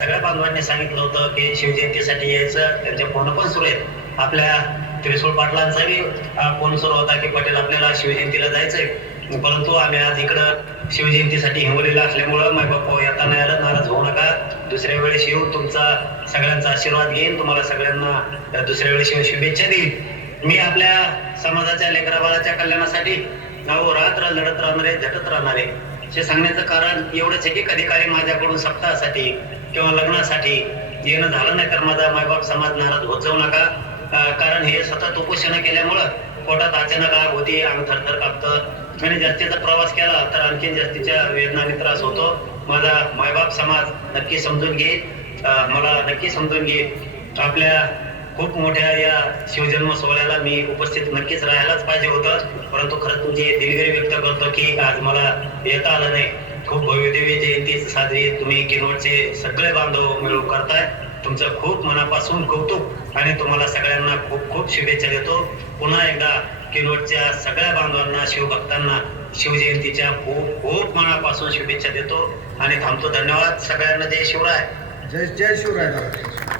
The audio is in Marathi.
सगळ्या बांधवांनी सांगितलं होतं की शिवजयंतीसाठी यायचं. त्यांचे फोन पण सुरू आहेत. आपल्या त्रिशूळ पाटलांचाही फोन सुरू होता की पटेल आपल्याला शिवजयंतीला जायचंय, परंतु आम्ही आज इकडं शिवजयंतीसाठी हिंगोलीला असल्यामुळं माय बाप्पा येता नाही आलं. नाराज होऊ नका. दुसऱ्या वेळेस येऊन तुमचा सगळ्यांचा आशीर्वाद घेईन. तुम्हाला सगळ्यांना दुसऱ्या वेळेस शुभेच्छा देईन. मी आपल्या समाजाच्या लेकराबाळाच्या कल्याणासाठी रात्र लढत राहणारे, झटत राहणारे हे सांगण्याचं कारण एवढंच आहे की कधी काही माझ्याकडून सप्ताहासाठी किंवा लग्नासाठी येणं झालं नाही तर माझा मायबाप समाज नाराज होत जाऊ नका. कारण हे सतत उपोषण केल्यामुळं पोटात अचानक आग होती, अंग थरथर कापतं आणि जास्तीचा प्रवास केला तर आणखी जास्तीच्या वेदना आणि त्रास होतो. माझा मायबाप समाज नक्की समजून घेईल, मला नक्की समजून घेईल. आपल्या खूप मोठ्या या शिवजन्म सोहळ्याला मी उपस्थित नक्कीच राहायलाच पाहिजे होतं, परंतु खरंच तुमची दिलगिरी व्यक्त करतो की आज मला येता आलं नाही. खूप भव्यदिव्य जयंती साजरी तुम्ही किनवटचे सगळे बांधव मिळून करताय. तुमचं खूप मनापासून कौतुक आणि तुम्हाला सगळ्यांना खूप खूप शुभेच्छा देतो. पुन्हा एकदा किनवटच्या सगळ्या बांधवांना, शिवभक्तांना शिवजयंतीच्या खूप खूप मनापासून शुभेच्छा देतो आणि थांबतो. धन्यवाद सगळ्यांना. जय शिवराय. जय जय शिवराय.